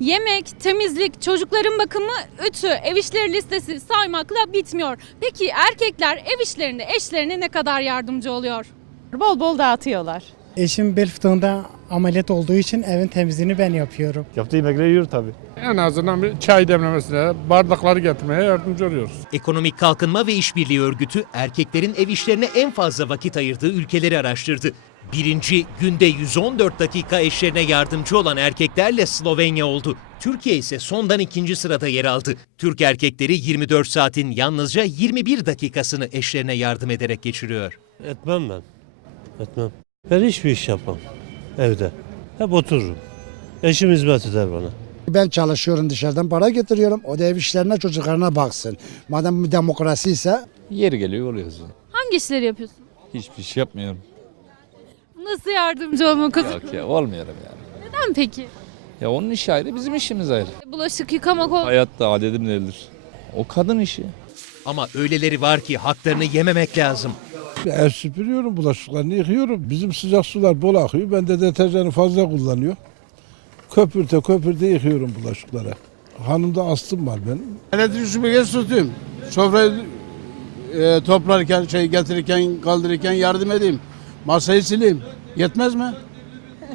Yemek, temizlik, çocukların bakımı, ütü, ev işleri listesi saymakla bitmiyor. Peki erkekler ev işlerinde eşlerine ne kadar yardımcı oluyor? Bol bol dağıtıyorlar. Eşim bel fıtığında ameliyat olduğu için evin temizliğini ben yapıyorum. Yaptığı yemekleri yiyor tabii. En azından bir çay demlemesine, bardakları getirmeye yardımcı oluyoruz. Ekonomik Kalkınma ve İşbirliği Örgütü erkeklerin ev işlerine en fazla vakit ayırdığı ülkeleri araştırdı. Birinci günde 114 dakika eşlerine yardımcı olan erkeklerle Slovenya oldu. Türkiye ise sondan ikinci sırada yer aldı. Türk erkekleri 24 saatin yalnızca 21 dakikasını eşlerine yardım ederek geçiriyor. Etmem ben. Etmem. Ben hiçbir iş yapmam evde. Hep otururum. Eşim hizmet eder bana. Ben çalışıyorum dışarıdan para getiriyorum. O da ev işlerine çocuklarına baksın. Madem bu demokrasi ise Yeri geliyor oluyoruz. Hangi işleri yapıyorsun? Hiçbir şey yapmıyorum. Nasıl yardımcı olmak olur? Yok ya olmuyorum yani. Neden peki? Ya onun işi ayrı bizim işimiz ayrı. Bulaşık yıkamak ol. Hayatta adedim değildir. O kadın işi. Ama öyleleri var ki haklarını yememek lazım. Ev süpürüyorum, bulaşıklarını yıkıyorum. Bizim sıcak sular bol akıyor. Ben de deterjanı fazla kullanıyor. Köpürte köpürte yıkıyorum bulaşıkları. Hanımda astım var benim. Elektrik süpürgesi tutayım. Sofrayı e, toplarken, şey getirirken, kaldırırken yardım edeyim. Masayı sileyim. Yetmez mi?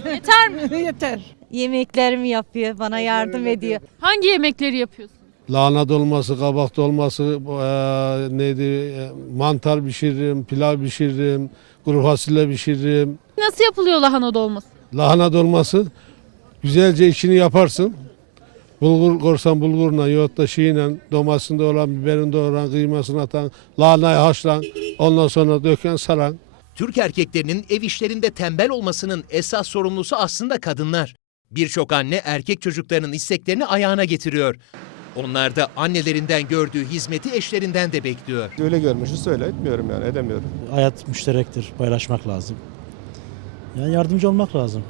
Yeter mi? Yeter. Yemeklerimi yapıyor, bana yardım ediyor. Hangi yemekleri yapıyorsun? Lahana dolması, kabak dolması, eee, neydi, e, mantar pişiririm, pilav pişiririm, kuru fasulye pişiririm. Nasıl yapılıyor lahana dolması? Lahana dolması güzelce içini yaparsın. Bulgur korsan bulgurla, yoğurtla, şeyle, domatesinde olan, biberinde olan, kıymasını atan, lahanayı haşlan, ondan sonra döken saran. Türk erkeklerinin ev işlerinde tembel olmasının esas sorumlusu aslında kadınlar. Birçok anne erkek çocuklarının isteklerini ayağına getiriyor. Onlar da annelerinden gördüğü hizmeti eşlerinden de bekliyor. Öyle görmüşüz söyle etmiyorum yani edemiyorum. Hayat müşterektir. Paylaşmak lazım. Yani yardımcı olmak lazım.